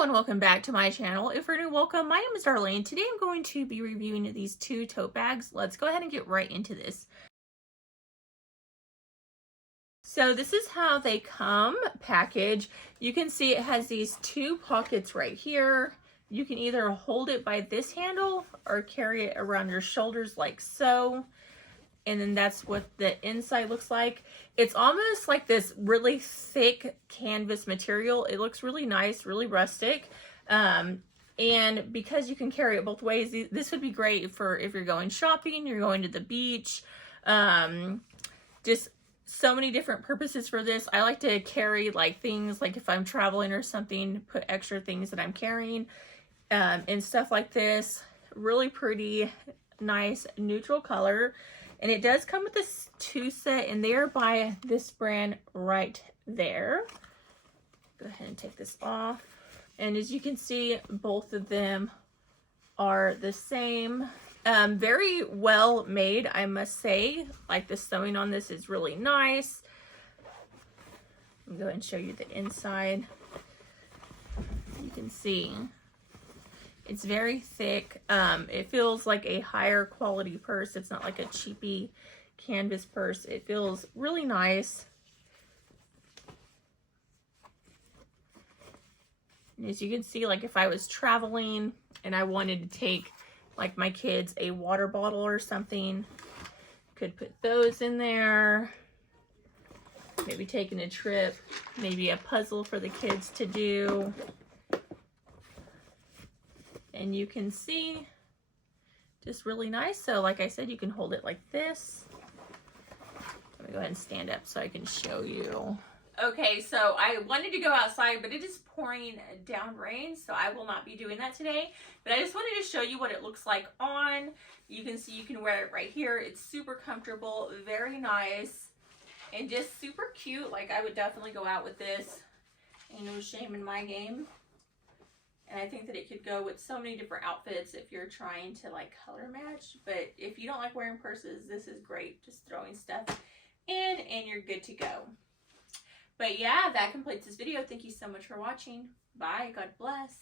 everyone, welcome back to my channel. If you're new, welcome. My name is Darlene. Today I'm going to be reviewing these two tote bags. Let's go ahead and get right into this. So this is how they come packaged. You can see it has these two pockets right here. You can either hold it by this handle or carry it around your shoulders like so. And then that's what the inside looks like. It's almost like this really thick canvas material. It looks really nice, really rustic. And because you can carry it both ways, this would be great for if you're going shopping, you're going to the beach, just so many different purposes for this. I like to carry like things like if I'm traveling or something, put extra things that I'm carrying and stuff like this. Really pretty, nice, neutral color. And it does come with this two set, and they are by this brand right there. Go ahead and take this off. And as you can see, both of them are the same. Very well made, I must say. Like the sewing on this is really nice. I'll go ahead and show you the inside. You can see it's very thick. It feels like a higher quality purse. It's not like a cheapy canvas purse. It feels really nice. And as you can see, like if I was traveling and I wanted to take like my kids a water bottle or something, could put those in there. Maybe taking a trip, maybe a puzzle for the kids to do. And you can see, just really nice. So like I said, you can hold it like this. Let me go ahead and stand up so I can show you. Okay, so I wanted to go outside, but it is pouring down rain, so I will not be doing that today. But I just wanted to show you what it looks like on. You can see you can wear it right here. It's super comfortable, very nice, and just super cute. Like I would definitely go out with this. Ain't no shame in my game. And I think that it could go with so many different outfits if you're trying to like color match. But if you don't like wearing purses, this is great. Just throwing stuff in and you're good to go. But yeah, that completes this video. Thank you so much for watching. Bye. God bless.